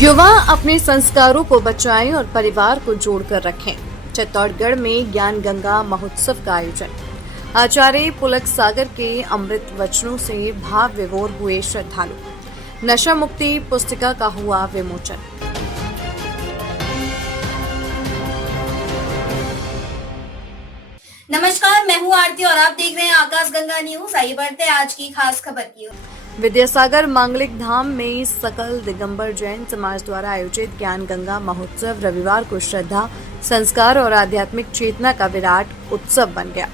युवा अपने संस्कारों को बचाएं और परिवार को जोड़कर रखें। चित्तौड़गढ़ में ज्ञान गंगा महोत्सव का आयोजन। आचार्य पुलक सागर के अमृत वचनों से भाव विभोर हुए श्रद्धालु। नशा मुक्ति पुस्तिका का हुआ विमोचन। नमस्कार, मैं हूँ आरती और आप देख रहे हैं आकाश गंगा न्यूज। आइए बढ़ते हैं आज की खास खबर की ओर। विद्यासागर मांगलिक धाम में सकल दिगंबर जैन समाज द्वारा आयोजित ज्ञान गंगा महोत्सव रविवार को श्रद्धा, संस्कार और आध्यात्मिक चेतना का विराट उत्सव बन गया।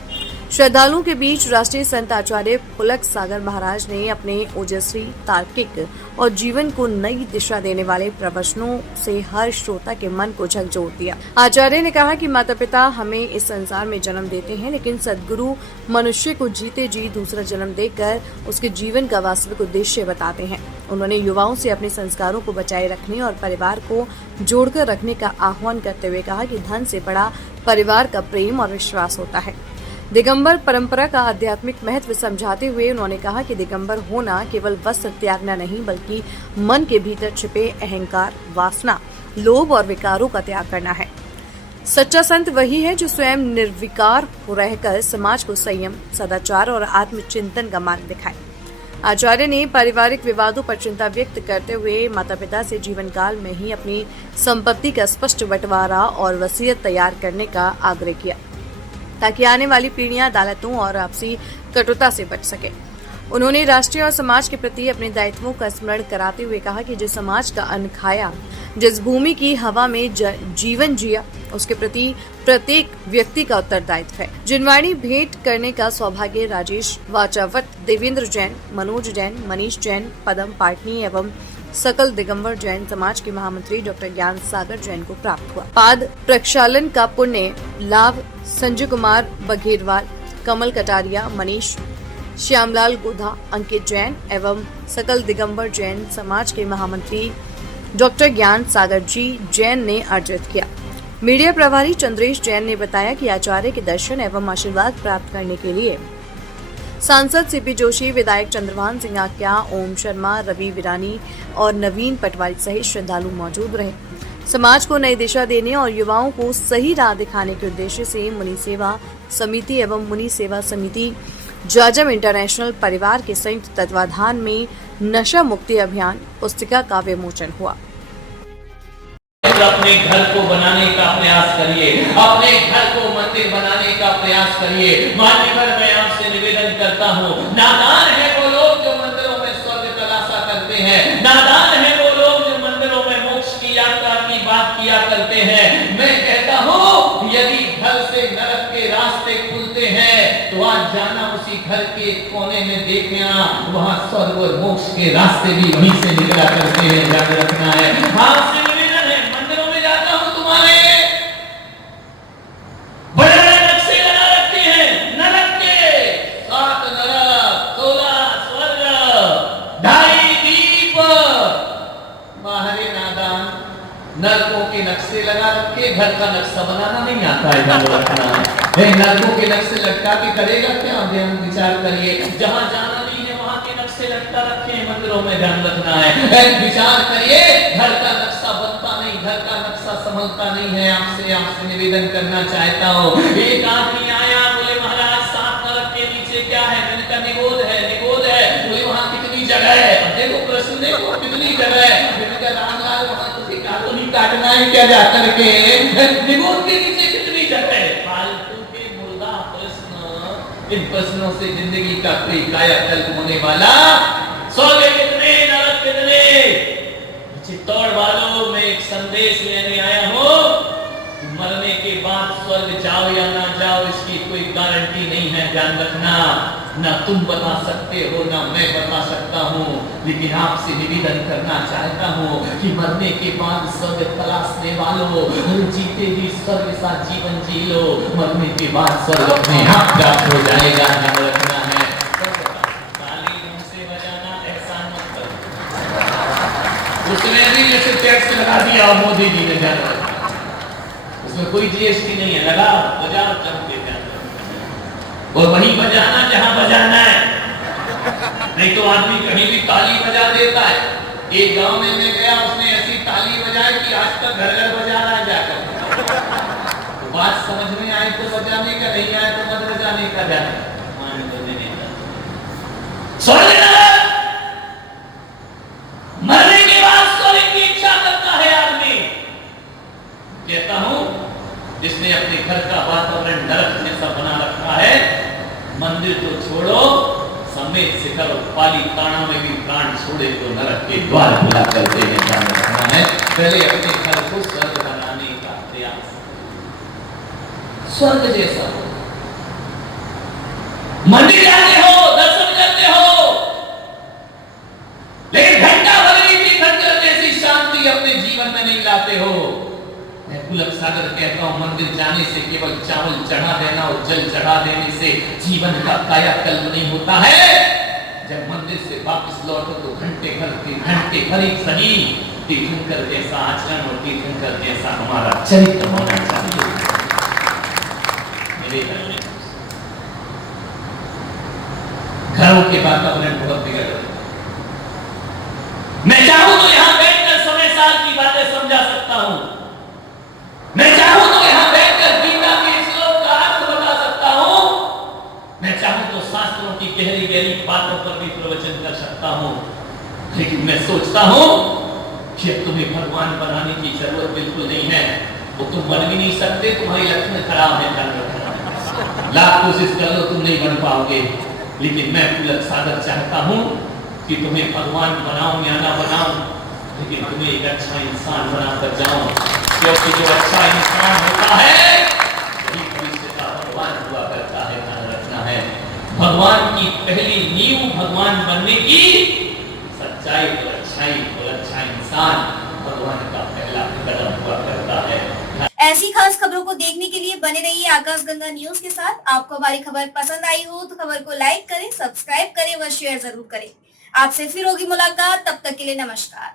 श्रद्धालुओं के बीच राष्ट्रीय संत आचार्य पुलक सागर महाराज ने अपने ओजस्वी, तार्किक और जीवन को नई दिशा देने वाले प्रवचनों से हर श्रोता के मन को झकझोर दिया। आचार्य ने कहा कि माता पिता हमें इस संसार में जन्म देते हैं, लेकिन सद्गुरु मनुष्य को जीते जी दूसरा जन्म देकर उसके जीवन का वास्तविक उद्देश्य बताते हैं। उन्होंने युवाओं से अपने संस्कारों को बचाए रखने और परिवार को जोड़कर रखने का आह्वान करते हुए कहा कि धन से बड़ा परिवार का प्रेम और विश्वास होता है। दिगंबर परंपरा का आध्यात्मिक महत्व समझाते हुए उन्होंने कहा कि दिगंबर होना केवल वस्त्र त्यागना नहीं, बल्कि मन के भीतर छिपे अहंकार, वासना, लोभ और विकारों का त्याग करना है। सच्चा संत वही है जो स्वयं निर्विकार रहकर समाज को संयम, सदाचार और आत्मचिंतन का मार्ग दिखाए। आचार्य ने पारिवारिक विवादों पर चिंता व्यक्त करते हुए माता पिता से जीवन काल में ही अपनी संपत्ति का स्पष्ट बंटवारा और वसीयत तैयार करने का आग्रह किया, ताकि आने वाली पीढ़ियां अदालतों और आपसी कटुता से बच सके। उन्होंने राष्ट्रीय और समाज के प्रति अपने दायित्वों का स्मरण कराते हुए कहा कि जिस समाज का अन्न खाया, जिस भूमि की हवा में जीवन जिया, उसके प्रति प्रत्येक व्यक्ति का उत्तरदायित्व है। जिनवाणी भेंट करने का सौभाग्य राजेश वाचावत, देवेंद्र जैन, मनोज जैन, मनीष जैन, पदम पाटनी एवं सकल दिगंबर जैन समाज के महामंत्री डॉक्टर ज्ञान सागर जैन को प्राप्त हुआ। पाद प्रक्षालन का पुण्य लाभ संजय कुमार बघेरवाल, कमल कटारिया, मनीष, श्यामलाल गोधा, अंकित जैन एवं सकल दिगंबर जैन समाज के महामंत्री डॉक्टर ज्ञान सागर जी जैन ने अर्जित किया। मीडिया प्रभारी चंद्रेश जैन ने बताया कि आचार्य के दर्शन एवं आशीर्वाद प्राप्त करने के लिए सांसद सीपी जोशी, विधायक चंद्रभान सिंह आक्या, ओम शर्मा, रवि विरानी और नवीन पटवारी सहित श्रद्धालु मौजूद रहे। समाज को नई दिशा देने और युवाओं को सही राह दिखाने के उद्देश्य से मुनि सेवा समिति एवं मुनि सेवा समिति जाजम इंटरनेशनल परिवार के संयुक्त तत्वाधान में नशा मुक्ति अभियान पुस्तिका का विमोचन हुआ। अपने घर को बनाने का प्रयास करिए, अपने घर को मंदिर बनाने का प्रयास करिए। मान्यवर, मैं आपसे निवेदन करता हूँ, नादान है वो लोग जो मंदिरों में स्वर्ग तलाशा करते हैं, नादान है वो लोग जो मंदिरों में मोक्ष की यात्रा की बात किया करते हैं। मैं कहता हूँ, यदि घर से नरक के रास्ते खुलते हैं तो आज जाना उसी घर के कोने में देखना, वहाँ स्वर्ग और मोक्ष के रास्ते भी वहीं से निकला करते हैं। याद रखना है। आपसे नलकों के नक्शे लगा रखे, घर का नक्शा बनाना नहीं आता है। ध्यान रखना है। नलकों के नक्शे लटका के करेगा क्या? ध्यान विचार करिए। जहाँ जाना नहीं है वहाँ के नक्शे लटका रखे मंदिरों में। ध्यान रखना है। विचार करिए, घर का नक्शा बनता नहीं, घर का नक्शा संभलता नहीं है। आपसे निवेदन करना चाहता हूँ। एक आदमी आया, बोले महाराज 7 नरक के नीचे क्या है? मैंने कहा निगोद है। निगोद है? बोले वहाँ कितनी जगह है? देखो प्रश्न देखो, कितनी जगह है? मैंने कहा रामलाल, वहाँ काटना है क्या जाकर के? निगोद के नीचे कितनी जगह है? फालतू के मुर्दा प्रश्न, इन प्रश्नों से जिंदगी का कोई कायाकल्प होने वाला। स्वर्ग कितने, नरक कितने? चित्तौड़ वालों, मैं एक संदेश लेने आया हूँ। मरने के बाद स्वर्ग जाओ या ना जाओ, इसकी कोई गारंटी नहीं है। ध्यान रखना। ना तुम बता सकते हो, ना मैं बता सकता हूँ, लेकिन आपसे निवेदन करना चाहता हूँ कि मरने के बाद स्वर्ग तलाशने वालों, जीते जी स्वर्ग सा जीवन जी लो। मरने के बाद स्वर्ग अपने आप प्राप्त हो जाएगा। ध्यान रखना है। ताली से बजाना ऐसा मत करो। उसमें भी जैसे टैक्स लगा दिया मोदी जी ने, जाना उसमें कोई जीएसटी नहीं है, लगा बजाओ चमके। और वहीं बजाना जहां बजाना है, नहीं तो आदमी कहीं भी ताली बजा देता है। एक गांव में मैं गया, उसने ऐसी ताली जिसने अपने घर का वातावरण नरक जैसा बना रखा है, मंदिर तो छोड़ो, समेत से करो, पाली ताना में भी प्राण छोड़े तो नरक के द्वार खुला करते हैं। ध्यान रखना है, पहले अपने घर को स्वर्ग बनाने का प्रयास, स्वर्ग जैसा हो। मंदिर जाते हो, दर्शन करते हो, लेकिन घंटा भर भी तीर्थन करने से शांति अपने जीवन में नहीं लाते हो। मैं पुलक सागर कहता हूं, मंदिर जाने से केवल चावल चढ़ा देना और जल चढ़ा देने से जीवन का कायाकल्प नहीं होता है। जब मंदिर से वापस लौटो तो घंटे भर ही सही तीर्थंकर जैसा आचरण और तीर्थंकर जैसा हमारा चरित्र होना चाहिए। मेरे घर में घरों के वातावरण बहुत बिगड़ रहे। मैं चाहूं तो यहां बैठकर समय साल की बातें समझा सकता हूं, मैं चाहूं तो यहां बैठकर गीता के श्लोक का अर्थ बता सकता हूं, मैं चाहूं तो शास्त्रों की गहरी गहरी बातों पर भी प्रवचन कर सकता हूं, लेकिन मैं सोचता हूं कि तुम्हें भगवान बनाने की जरूरत बिल्कुल नहीं है। वो तुम बन भी नहीं सकते, तुम्हारी लक्षण खराब है। लाख कोशिश कर लो, तुम नहीं बन पाओगे। लेकिन मैं पुलक सागर चाहता हूं कि तुम्हें भगवान बनाऊं या ना बनाऊं, लेकिन तुम्हें एक अच्छा इंसान बनाकर जाऊं, क्योंकि जो अच्छा इंसान होता है वही भविष्य का भगवान हुआ करता है। ध्यान रखना है, भगवान की पहली नींव भगवान बनने की सच्चाई और अच्छाई और अच्छा इंसान भगवान का पहला कदम हुआ करता है। ऐसी खास खबरों को देखने के लिए बने रहिए आकाशगंगा न्यूज के साथ। आपको हमारी खबर पसंद आई हो तो खबर को लाइक करें, सब्सक्राइब करें व शेयर जरूर करें। आपसे फिर होगी मुलाकात, तब तक के लिए नमस्कार।